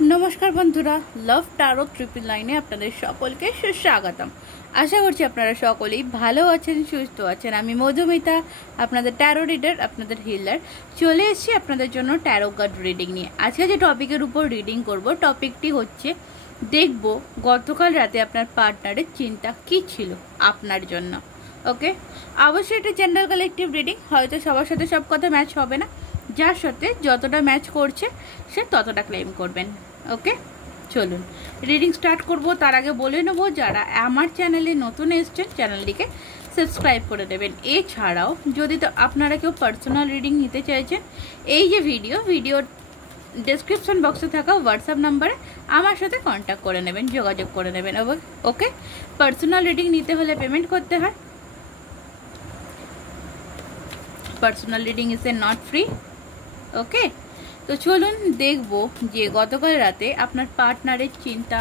नमस्कार बंधुरा love tarot triple लाइने আপনাদের সকলকে সুস্বাগতম। আশা করছি আপনারা সকলেই ভালো আছেন, সুস্থ আছেন। আমি মধুমিতা, আপনাদের ট্যারো রিডার, আপনাদের হিলার। চলে এসেছি আপনাদের জন্য ট্যারো কার্ড রিডিং নিয়ে। আজকে যে টপিকের উপর রিডিং করব, টপিকটি হচ্ছে দেখব গতকাল রাতে আপনার পার্টনারের চিন্তা কি ছিল আপনার জন্য। ওকে, অবশ্যই এটা জেনারেল কালেকটিভ রিডিং, হয়তো সবার সাথে সব কথা ম্যাচ হবে না, যার সাথে যতটা ম্যাচ করছে সে ততটা ক্লেম করবেন। ওকে, চলুন রিডিং স্টার্ট করব। তার আগে বলে নেব, যারা আমার চ্যানেলে নতুন এসেছেন চ্যানেলটিকে সাবস্ক্রাইব করে দেবেন। এছাড়াও যদি তো আপনারা কেউ পার্সোনাল রিডিং নিতে চাইছেন, এই যে ভিডিওর ডেসক্রিপশন বক্সে থাকা হোয়াটসঅ্যাপ নাম্বারে আমার সাথে কন্ট্যাক্ট করে নেবেন, যোগাযোগ করে নেবেন। ওকে, পার্সোনাল রিডিং নিতে হলে পেমেন্ট করতে হয়। Personal reading is a not free. Okay, তো চলুন দেখব যে গতকাল রাতে আপনার পার্টনারের চিন্তা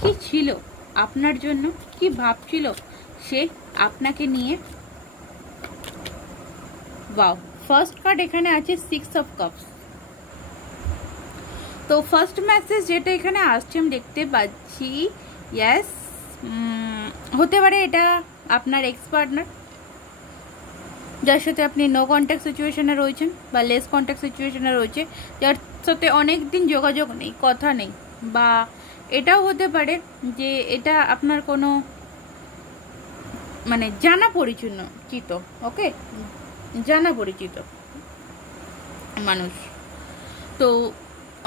কি ছিল আপনার জন্য, কি ভাবছিল সে আপনাকে নিয়ে। ওয়াও, ফার্স্ট কার্ড এখানে আছে 6 অফ কাপস। তো ফার্স্ট মেসেজ যেটা এখানে আসছে আমি দেখতে পাচ্ছি, ইয়েস, হতে পারে এটা আপনার এক্স পার্টনার, যার সাথে আপনি নো কন্ট্যাক্ট সিচুয়েশনে রয়েছেন বা লেস কন্ট্যাক্ট সিচুয়েশনে রয়েছে, যার সাথে অনেক দিন যোগাযোগ নেই, কথা নেই। বা এটাও হতে পারে যে এটা আপনার কোনো মানে জানা পরিচিত, ওকে, জানা পরিচিত মানুষ। তো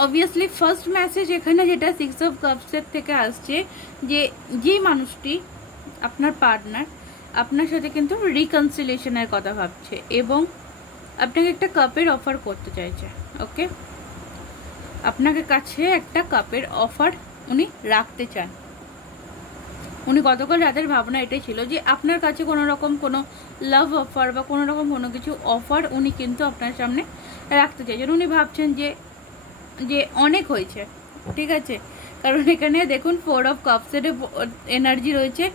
অবভিয়াসলি ফার্স্ট মেসেজ এখানে যেটা 6 অফ কাপসের থেকে আসছে, যে মানুষটি আপনার পার্টনার আপনার সাথে কিন্তু রিকনসিলিয়েশনের কথা ভাবছে এবং আপনাকে একটা কাপের অফার করতে চাইছে। ওকে, আপনাকে কাছে একটা কাপের অফার উনি রাখতে চান। উনি গতকাল রাতের ভাবনা এটাই ছিল যে আপনার কাছে কোনো রকম কোনো লাভ অফার বা কোনো রকম কোনো কিছু অফার উনি কিন্তু আপনার সামনে রাখতে চাইছেন। উনি ভাবছেন যে অনেক হয়েছে, ঠিক আছে, কারণ এখানে দেখুন 4 অফ কাপসের এনার্জি রয়েছে।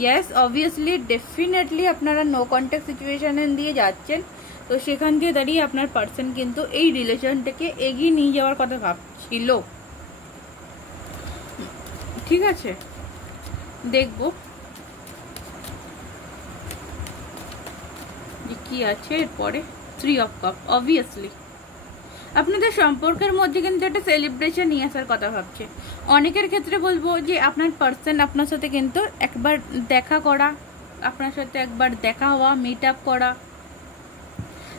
ইয়েস, অবভিয়াসলি ডেফিনেটলি আপনারা নো কন্ট্যাক্ট সিচুয়েশন দিয়ে যাচ্ছেন, তো সেখান দিয়ে দাঁড়িয়ে আপনার পার্সন কিন্তু এই রিলেশনটাকে এগিয়ে নিয়ে যাওয়ার কথা ভাবছিল। ঠিক আছে, দেখব যে কি আছে এরপরে। 3 অফ কাপ, অবভিয়াসলি আপনাদের সম্পর্কের মধ্যে কিন্তু একটা সেলিব্রেশন নিয়ে আসার কথা ভাবছে। অনেকের ক্ষেত্রে বলবো যে আপনার পার্সন আপনার সাথে কিন্তু একবার দেখা করা, আপনার সাথে একবার দেখা হওয়া, মিট আপ করা,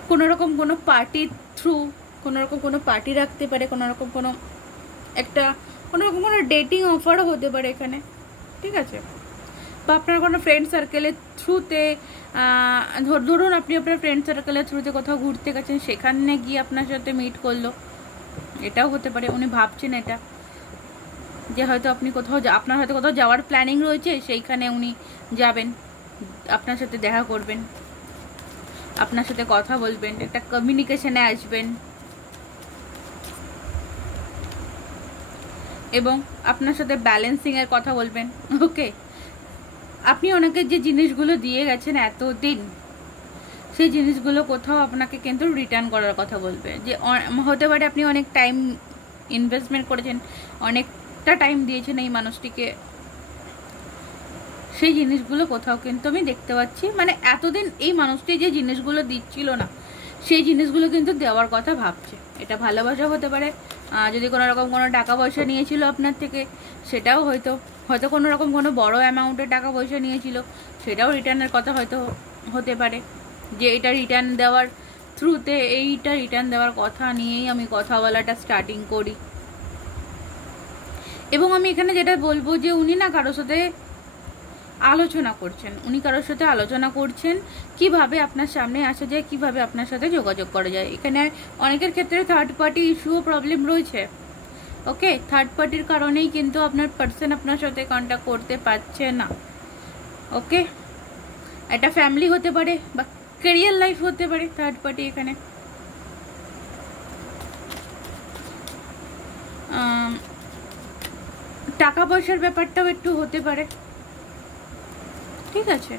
কোনো রকম কোনো পার্টির থ্রু কোনো রকম কোনো পার্টি রাখতে পারে, কোনো রকম কোনো ডেটিং অফারও হতে পারে এখানে, ঠিক আছে। বা আপনার কোনো ফ্রেন্ড সার্কেলের থ্রুতে, ধরুন আপনি আপনার ফ্রেন্ড সার্কেলের থ্রুতে কোথাও ঘুরতে গেছেন, সেখানে গিয়ে আপনার সাথে মিট করলো, এটাও হতে পারে। উনি ভাবছেন এটা যে হয়তো আপনি আপনার হয়তো কোথাও যাওয়ার প্ল্যানিং রয়েছে, সেইখানে উনি যাবেন, আপনার সাথে দেখা করবেন, আপনার সাথে কথা বলবেন, একটা কমিউনিকেশনে আসবেন এবং আপনার সাথে ব্যালেন্সিং এর কথা বলবেন। ওকে, আপনি ওনাকে যে জিনিসগুলো দিয়ে গেছেন এতদিন, সেই জিনিসগুলো কোথাও আপনাকে কিন্তু রিটার্ন করার কথা বলবে। যে হতে পারে আপনি অনেক টাইম ইনভেস্টমেন্ট করেছেন, অনেকটা টাইম দিয়েছেন এই মানুষটিকে, সেই জিনিসগুলো কোথাও কিন্তু আমি দেখতে পাচ্ছি, মানে এতদিন এই মানুষটি যে জিনিসগুলো দিচ্ছিল না, সেই জিনিসগুলো কিন্তু দেওয়ার কথা ভাবছে। এটা ভালোবাসা হতে পারে, যদি কোনো রকম কোনো টাকা পয়সা নিয়েছিল আপনার থেকে, সেটাও হয়তো কোনো রকম কোনো বড় অ্যামাউন্টের টাকা পয়সা নিয়েছিল, সেটাও রিটার্নের কথা হয়তো হতে পারে। যে এটা রিটার্ন দেওয়ার থ্রুতে, এইটা রিটার্ন দেওয়ার কথা নিয়েই আমি কথা বলাটা স্টার্টিং করি। এবং আমি এখানে যেটা বলবো যে উনি না কারোর সাথে আলোচনা করছেন, কিভাবে আপনার সামনে আসা যায়, কিভাবে আপনার সাথে যোগাযোগ করা যায়। এখানে অনেকের ক্ষেত্রে থার্ড পার্টি ইস্যুও প্রবলেম রয়েছে। ওকে, থার্ড পার্টির কারণেই কিন্তু আপনার পার্সন আপনার সাথে কন্ট্যাক্ট করতে পারছে না। ওকে, এটা ফ্যামিলি হতে পারে বা ক্যারিয়ার লাইফ হতে পারে থার্ড পার্টি। এখানে টাকা পয়সার ব্যাপারটাও একটু হতে পারে, ঠিক আছে।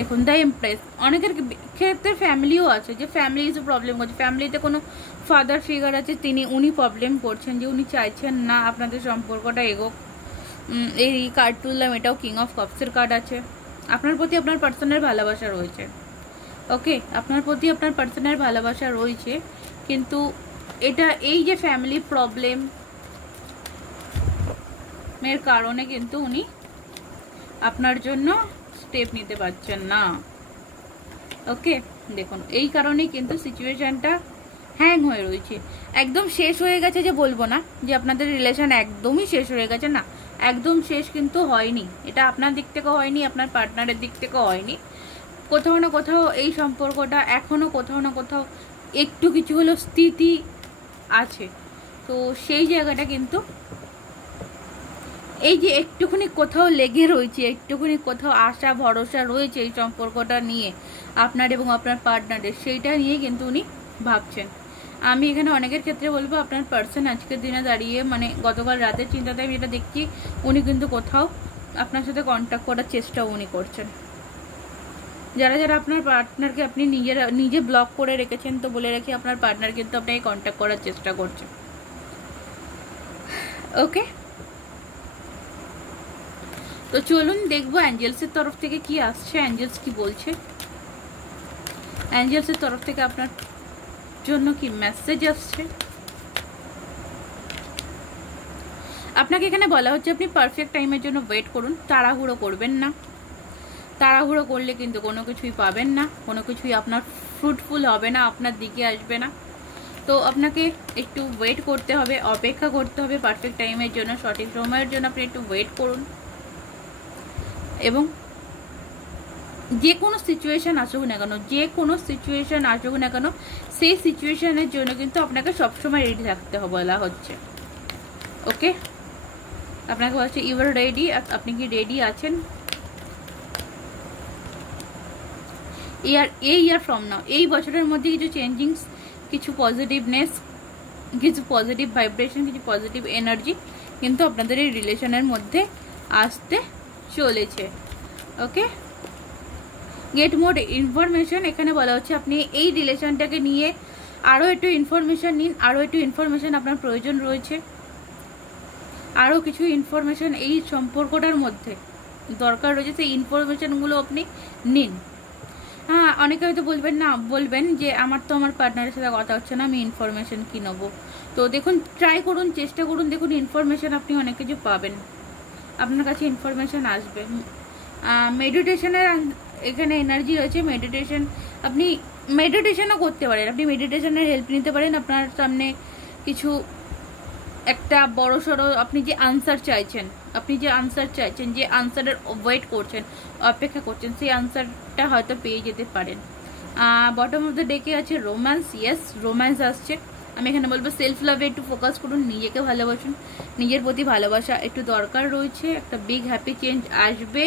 দেখুন দ্য এমপ্রেস, অনেকের ক্ষেত্রে ফ্যামিলিও আছে যে ফ্যামিলি কিছু প্রবলেম করছে, ফ্যামিলিতে কোনো ফাদার ফিগার আছে উনি প্রবলেম করছেন, যে উনি চাইছেন না আপনাদের সম্পর্কটা এগোক। এই কার্ড তুললাম, এটাও কিং অফ কাপসের কার্ড আছে। আপনার প্রতি আপনার পার্সনের ভালোবাসা রয়েছে, ওকে, আপনার প্রতি আপনার পার্সনের ভালোবাসা রয়েছে, কিন্তু এটা এই যে ফ্যামিলি প্রবলেম এর কারণে কিন্তু উনি আপনার জন্য স্টেপ নিতে পারছেন না, ওকে। দেখুন এই কারণেই কিন্তু সিচুয়েশনটা হ্যাং হয়ে রয়েছে, একদম শেষ হয়ে গেছে যে বলবো না যে আপনাদের রিলেশন একদমই শেষ হয়ে গেছে, না, একদম শেষ কিন্তু হয়নি। এটা আপনার দিক থেকেও হয়নি, আপনার পার্টনারের দিক থেকেও হয়নি। কোথাও না কোথাও এই সম্পর্কটা এখনো কোথাও না কোথাও একটু কিছু হলো স্থিতি আছে। তো সেই জায়গাটা কিন্তু এই যে একটুখানি কোথাও লেগে রয়েছে, একটুখানি কোথাও আশা ভরসা রয়েছে এই সম্পর্কটা নিয়ে আপনার এবং আপনার পার্টনারের, সেইটা নিয়ে কিন্তু উনি ভাবছেন। আমি এখানে অনেকের ক্ষেত্রে বলবো আপনার পার্সন আজকের দিনে দাঁড়িয়ে, মানে গতকাল রাতের চিন্তাতে আমি যেটা দেখছি, উনি কিন্তু কোথাও আপনার সাথে কন্ট্যাক্ট করার চেষ্টাও উনি করছেন। যারা যারা আপনার পার্টনারকে আপনি নিজে ব্লক করে রেখেছেন, তো বলে রাখি আপনার পার্টনার কিন্তু আপনাকে কন্ট্যাক্ট করার চেষ্টা করছে, ওকে। তো চলুন দেখবো অ্যাঞ্জেলসের তরফ থেকে কি আসছে, অ্যাঞ্জেলস কি বলছে, অ্যাঞ্জেলসের তরফ থেকে আপনার জন্য কি মেসেজ আসছে। আপনাকে এখানে বলা হচ্ছে আপনি পারফেক্ট টাইমের জন্য ওয়েট করুন, তাড়াহুড়ো করবেন না। তাড়াহুড়ো করলে কিন্তু কোনো কিছুই পাবেন না, কোনো কিছুই আপনার ফ্রুটফুল হবে না, আপনার দিকে আসবে না। তো আপনাকে একটু ওয়েট করতে হবে, অপেক্ষা করতে হবে পারফেক্ট টাইমের জন্য, সঠিক সময়ের জন্য আপনি একটু ওয়েট করুন। এবং যে কোনো সিচুয়েশন আসুক না কেন, যে কোনো সিচুয়েশন আসুক না কেন, সেই সিচুয়েশনের জন্য কিন্তু আপনাকে সবসময় রেডি থাকতে হবে বলা হচ্ছে, ওকে। আপনাকে বলছে ইউ আর রেডি, আপনি কি রেডি আছেন। ইয়ার ফ্রম নাও, এই বছরের মধ্যে কিছু চেঞ্জিংস, কিছু পজিটিভনেস, কিছু পজিটিভ ভাইব্রেশন, কিছু পজিটিভ এনার্জি কিন্তু আপনাদের এই রিলেশনের মধ্যে আসতে চলেছে, ওকে। গেট মোর ইনফরমেশন, এখানে বলা হচ্ছে আপনি এই রিলেশনটাকে নিয়ে আরও একটু ইনফরমেশন নিন, আরও একটু ইনফরমেশন আপনার প্রয়োজন রয়েছে, আরও কিছু ইনফরমেশন এই সম্পর্কটার মধ্যে দরকার রয়েছে, সেই ইনফরমেশনগুলো আপনি নিন। হ্যাঁ, অনেকে হয়তো বলবেন যে আমার তো আমার পার্টনারের সাথে কথা হচ্ছে না, আমি ইনফরমেশন কি নেবো। তো দেখুন, ট্রাই করুন, চেষ্টা করুন, দেখুন ইনফরমেশন আপনি অনেক কিছু পাবেন, আপনার কাছে ইনফরমেশন আসবে। মেডিটেশনের এখানে এনার্জি রয়েছে, মেডিটেশন আপনি মেডিটেশনও করতে পারেন, আপনি মেডিটেশনের হেল্প নিতে পারেন। আপনার সামনে কিছু একটা বড় সড়ো আপনি যে আনসার চাইছেন, যে আনসারের ওয়েট করছেন, অপেক্ষা করছেন, সেই আনসারটা হয়তো পেয়ে যেতে পারেন। বটম অফ দ্য ডেকে আছে রোম্যান্স, ইয়েস রোম্যান্স আসছে। আমি এখানে বলবো সেলফ লাভে একটু ফোকাস করুন, নিজেকে ভালোবাসুন, নিজের প্রতি ভালোবাসা একটু দরকার রয়েছে, একটা বিগ হ্যাপি চেঞ্জ আসবে।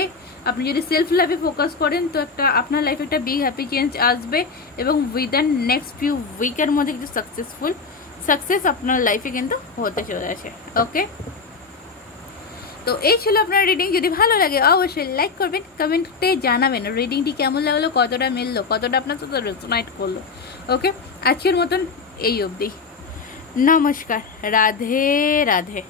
আপনি যদি সেলফ লাভে ফোকাস করেন তো আপনার লাইফে একটা বিগ হ্যাপি চেঞ্জ আসবে, এবং উইদিন নেক্সট ফিউ উইকের মধ্যে কিছু সাকসেস আপনার লাইফে কিন্তু হতে চলেছে, ওকে। তো এই ছিল আপনার রিডিং। যদি ভালো লাগে অবশ্যই লাইক করবেন, কমেন্টে জানাবেন রিডিংটি কেমন লাগলো, কতটা মিললো, কতটা আপনার সাথে রেজোনেট করলো, ওকে। আজকের মতন এই অবধি, নমস্কার, রাধে রাধে।